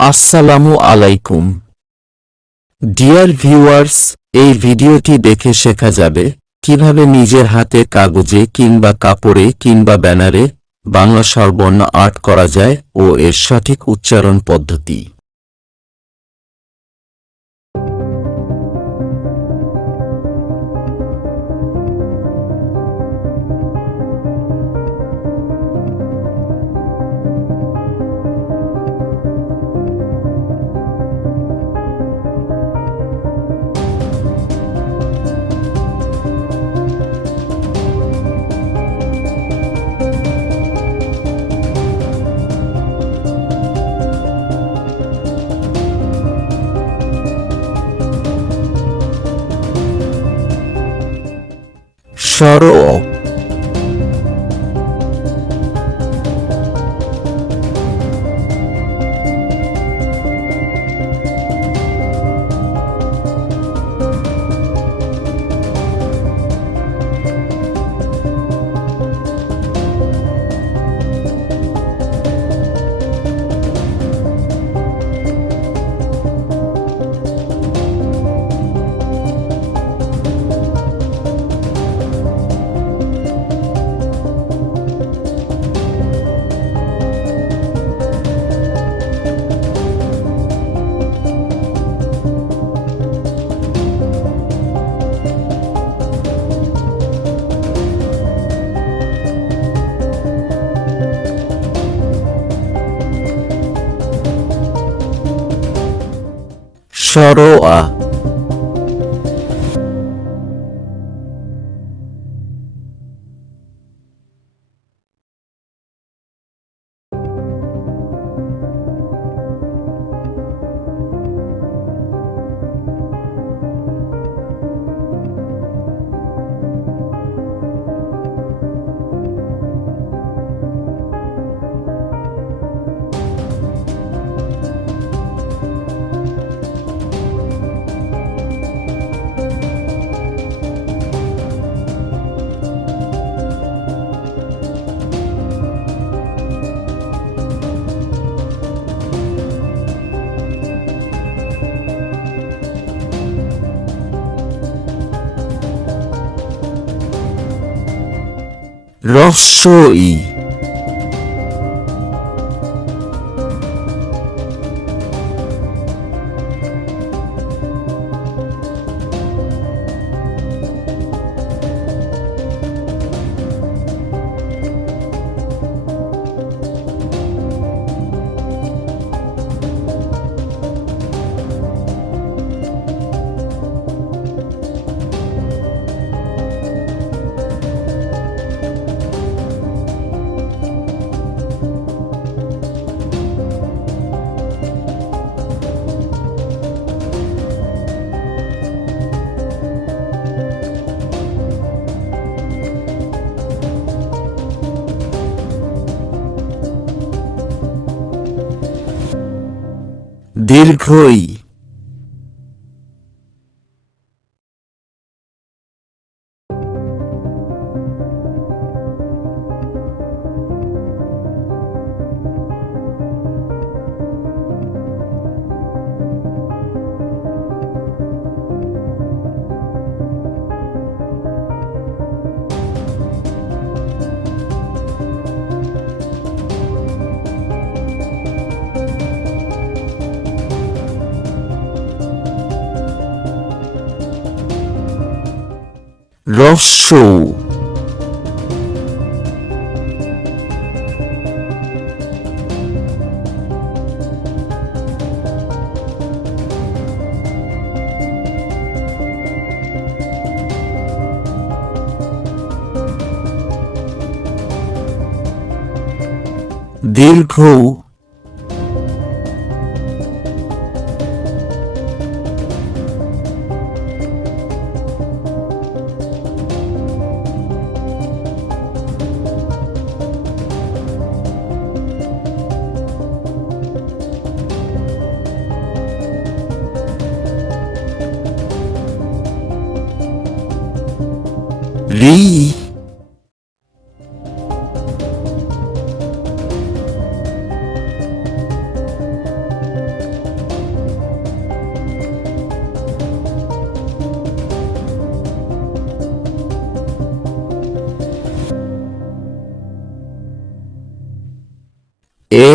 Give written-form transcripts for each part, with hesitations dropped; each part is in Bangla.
আসসালামু আলাইকুম ডিয়ার ভিউয়ার্স, এই ভিডিওটি দেখে শেখা যাবে কিভাবে নিজের হাতে কাগজে কিংবা কাপড়ে কিংবা ব্যানারে বাংলা স্বরবর্ণ আর্ট করা যায় ও এর সঠিক উচ্চারণ পদ্ধতি। স্বর অ। স্বর আ। রস্য ই। দীর্ঘ ই। রস্য উ। দীর্ঘ উ। রি। এ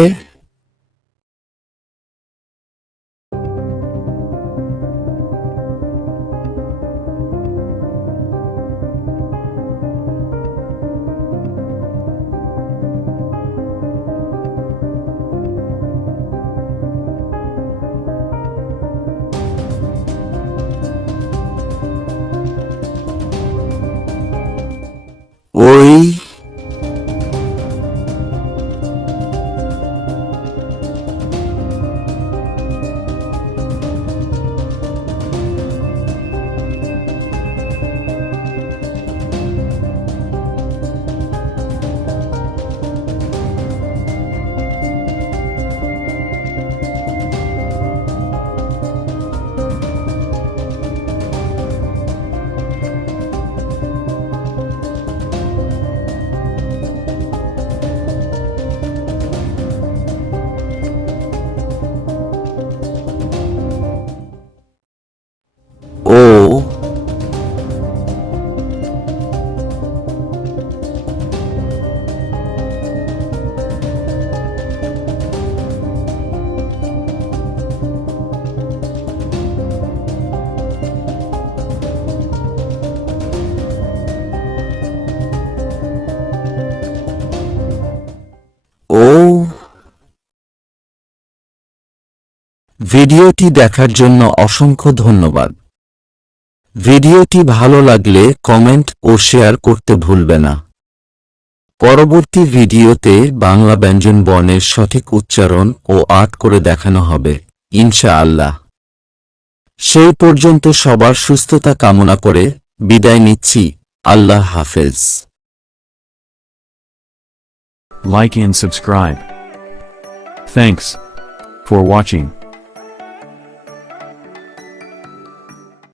ওই ও ভিডিওটি দেখার জন্য অসংখ্য ধন্যবাদ। ভিডিওটি ভালো লাগলে কমেন্ট ও শেয়ার করতে ভুলবে না। পরবর্তী ভিডিওতে বাংলা ব্যঞ্জন বর্ণের সঠিক উচ্চারণ ও আর্ট করে দেখানো হবে ইনশাআল্লাহ। সেই পর্যন্ত সবার সুস্থতা কামনা করে বিদায় নিচ্ছি। আল্লাহ হাফেজ। Like and subscribe. Thanks for watching.